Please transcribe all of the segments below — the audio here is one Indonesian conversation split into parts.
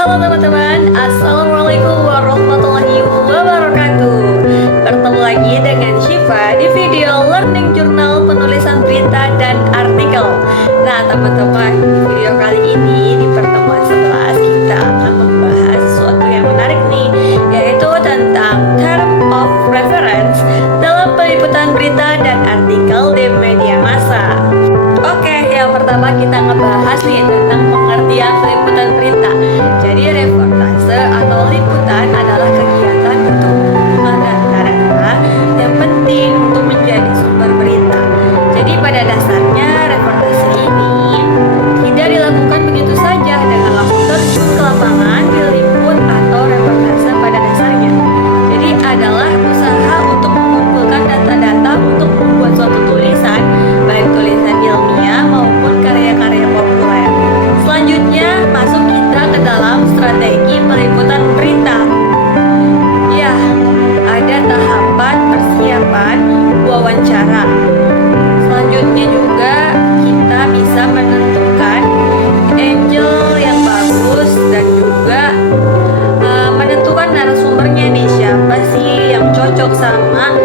Halo teman-teman, Assalamualaikum warahmatullahi wabarakatuh. Bertemu lagi dengan Syifa di video Learning Journal penulisan berita dan artikel. Nah teman-teman, di video kali ini di pertemuan 11 kita akan membahas sesuatu yang menarik nih, yaitu tentang term of reference dalam peliputan berita dan artikel di media massa. Oke, yang pertama kita ngebahas nih tentang pengertian peliputan berita. Jadi reportase atau liputan adalah kegiatan untuk mengumpulkan data-data yang penting untuk menjadi sumber berita. Jadi pada dasarnya reportase ini tidak dilakukan begitu saja dengan langsung terjun ke lapangan, diliput atau reportase pada dasarnya. Jadi adalah usaha untuk mengumpulkan data-data untuk membuat suatu tulisan, baik tulisan ilmiah maupun karya-karya populer. Selanjutnya masuk kita ke dalam strategi peliputan berita. Ya, ada tahapan persiapan wawancara. Selanjutnya juga kita bisa menentukan angle yang bagus dan juga menentukan narasumbernya nih, siapa sih yang cocok sama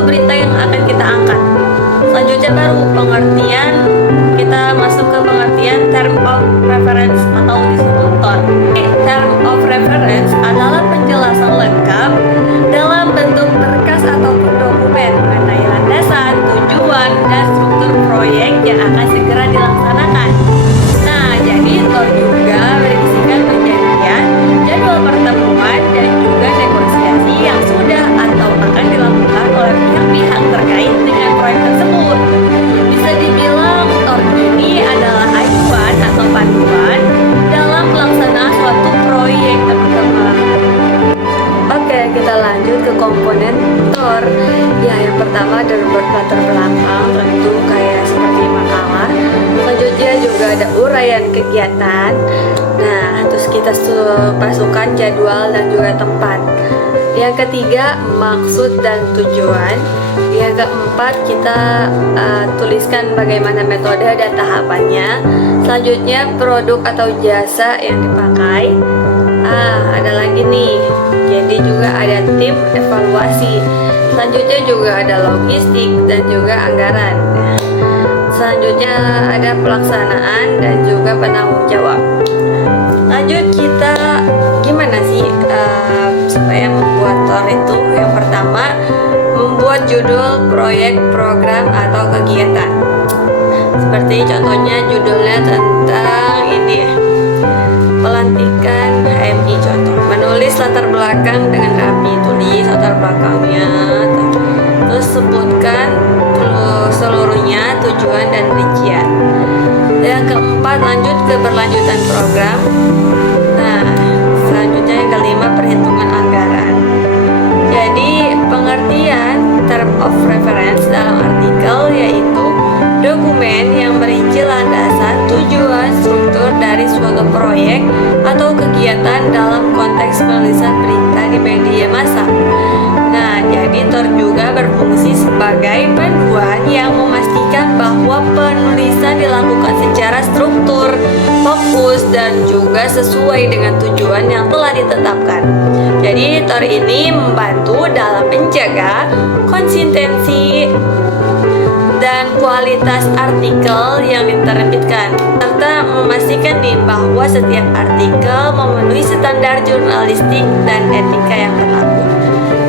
berita yang akan kita angkat. Selanjutnya baru pengertian, kita masuk ke pengertian term of reference atau disebut TOR. Term of reference adalah penjelasan lengkap dalam bentuk berkas ataupun dokumen mengenai landasan, tujuan, dan struktur proyek yang akan segera dilaksanakan. Nah, jadi TOR juga berisikan perjanjian, jadwal pertemuan, dan juga negosiasi yang sudah atau akan dilakukan oleh pihak-pihak terkait dengan proyek tersebut. Bisa dibilang TOR ini adalah acuan atau panduan dalam pelaksanaan suatu proyek, teman-teman. Oke, kita lanjut ke komponen TOR. Ya, yang pertama dari latar belakang, tentu kayak seperti makalah. Selanjutnya juga ada uraian kegiatan. Nah, terus kita masukkan jadwal dan juga tempat. Yang ketiga, maksud dan tujuan. Yang keempat, kita tuliskan bagaimana metode dan tahapannya. Selanjutnya, produk atau jasa yang dipakai. Ada lagi nih, jadi juga ada tim evaluasi. Selanjutnya juga ada logistik dan juga anggaran. Selanjutnya ada pelaksanaan dan juga penanggung jawab. Lanjut, kita gimana sih supaya membuat TOR itu? Yang pertama, membuat judul proyek, program, atau kegiatan. Seperti contohnya judulnya tentang ini ya, pelantikan HMI contoh. Menulis latar belakang dengan rapi, tulis latar belakangnya, terus sebutkan seluruhnya, tujuan dan rincian. Yang keempat, lanjut ke berlanjutan program. Nah, selanjutnya yang kelima, perhitungan anggaran. Jadi pengertian term of reference dalam artikel yaitu dokumen yang merinci landasan, tujuan, struktur dari suatu proyek atau kegiatan dalam konteks penulisan berita di media massa. Nah, jadi TOR juga berfungsi sebagai panduan yang memastikan bahwa penulisan dilakukan secara struktur, fokus, dan juga sesuai dengan tujuan yang telah ditetapkan. Jadi TOR ini membantu dalam menjaga konsistensi dan kualitas artikel yang diterbitkan, serta memastikan nih bahwa setiap artikel memenuhi standar jurnalistik dan etika yang berlaku.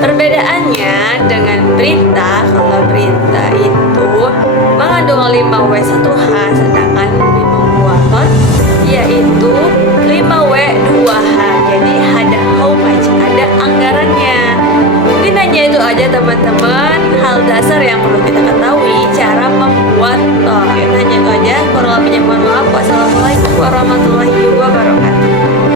Perbedaannya dengan berita, kalau berita itu mengandung 5W1H, sedangkan membuat TOR yaitu 5W2H. Jadi ada how much, ada anggarannya. Mungkin hanya itu aja teman-teman, hal dasar yang perlu kita ketahui cara membuat TOR. Hanya itu aja, kurang lebihnya mohon maaf. Wassalamualaikum warahmatullahi